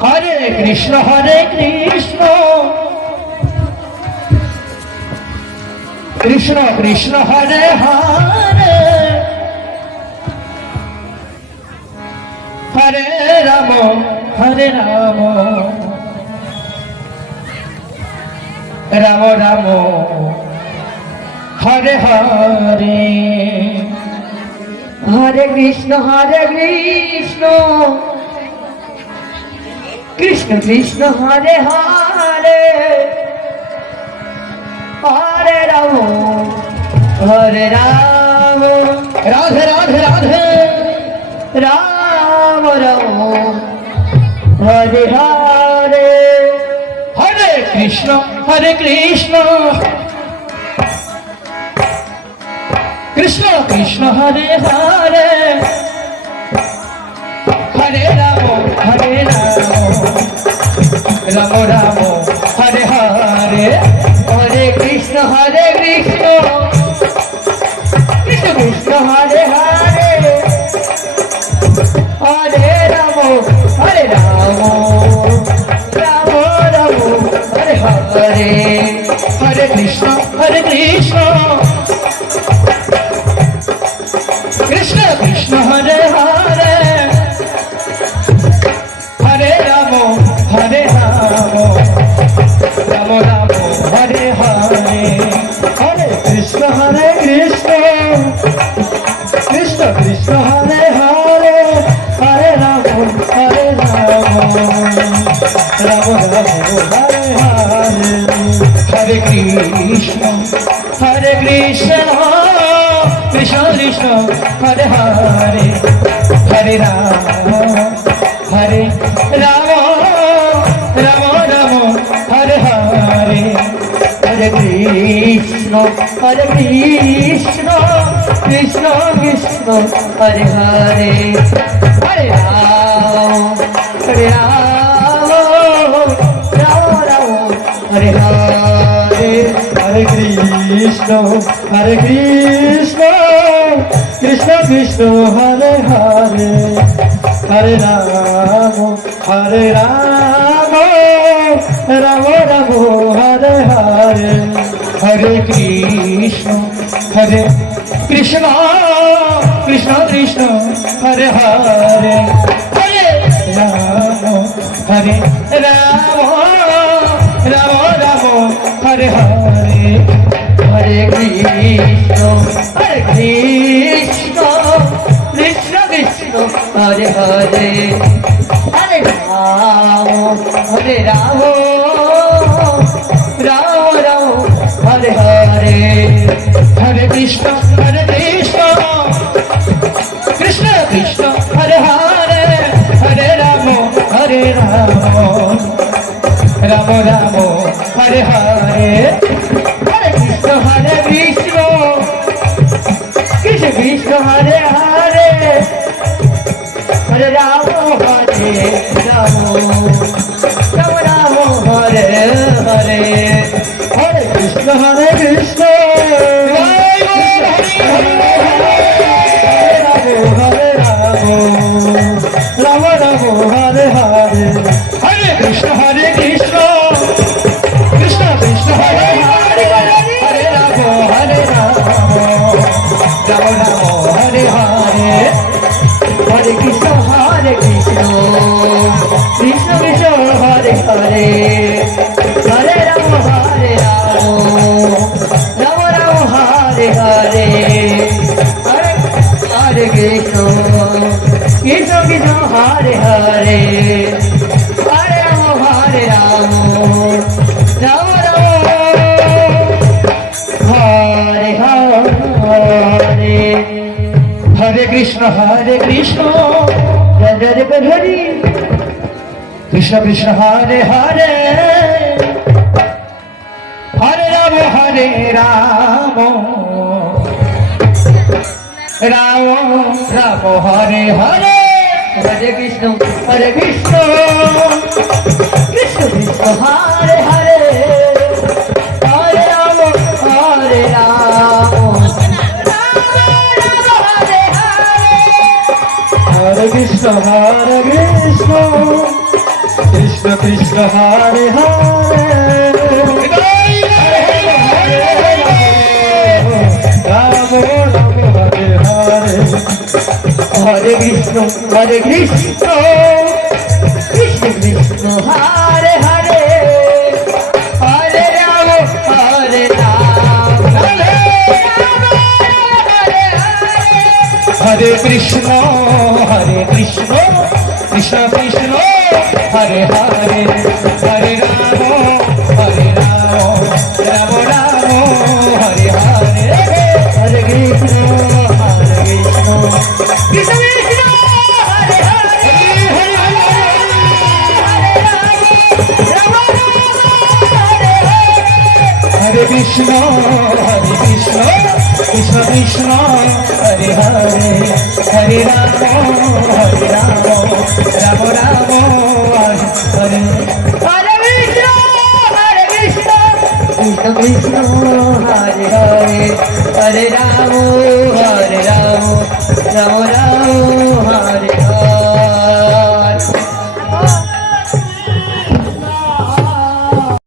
Hare Krishna Krishna Krishna Hare Hare Hare Ram Ram Ram Hare Hare Hare Krishna Krishna Krishna Hare Hare Hare Ram Radhe Radhe Radhe Ram Ram Hare Hare Hare Krishna Krishna Krishna Hare Hare Hare Ram Ram Ram Hare Hare Hare Krishna Krishna Krishna Hare Hare Hare Ram Ram Ram Hare Hare Hare Krishna Krishna Krishna Hare Hare Hare Ram Ram Ram Hare Hare Hare Krishna Krishna Krishna Hare Hare Hare Ram Ram Ram Hare Hare Hare Krishna Krishna Krishna Hare Hare Hare Ram Ram Ram Hare Hare Hare Krishna Krishna Krishna Hare Hare Hare Ram Ram Hare Hare Hare Krishna Krishna Krishna Hare Hare Hare Ram Ram Ram Hare Hare Hare Krishna Krishna Krishna Hare Hare Hare Ram Ram Hare Hare Hare Krishna Krishna Krishna Hare Hare Hare Ram Ram Hare Hare Hare Krishna Krishna Krishna Hare Hare Hare Ram Ram Ram Hare Hare Hare Krishna Krishna Hare Hare Hare Ram Ram Hare Hare Hare Krishna Krishna Hare Ram Ram Ram Hare Hare Hare Krishna Krishna Krishna Hare Hare Hare Ram Ram Ram Hare Hare Hare Krishna Krishna Krishna Hare Hare Hare Ram Ram Hare Hare Hare Krishna Krishna Hare Hare Hare Ram Ram Hare Hare Hare Krishna Hare Krishna Krishna Hare Hare Hare Ram Ram Ram Hare Hare Hare Krishna Krishna Krishna Hare Hare Hare Ram Hare Krishna Krishna Hare Hare Ram Ram Hare Hare Hare Krishna Krishna Krishna Hare Hare Hare Ram Hare Ram Hare Krishna Krishna Krishna Hare Hare Hare Ram Ram Ram Hare Hare Hare Krishna Krishna Krishna Hare Hare Hare Krishna Krishna Krishna Hare Hare Hare Ram Ram Ram Hare Hare Krishna Krishna Krishna Hare Hare Hare Ram Ram Ram Hare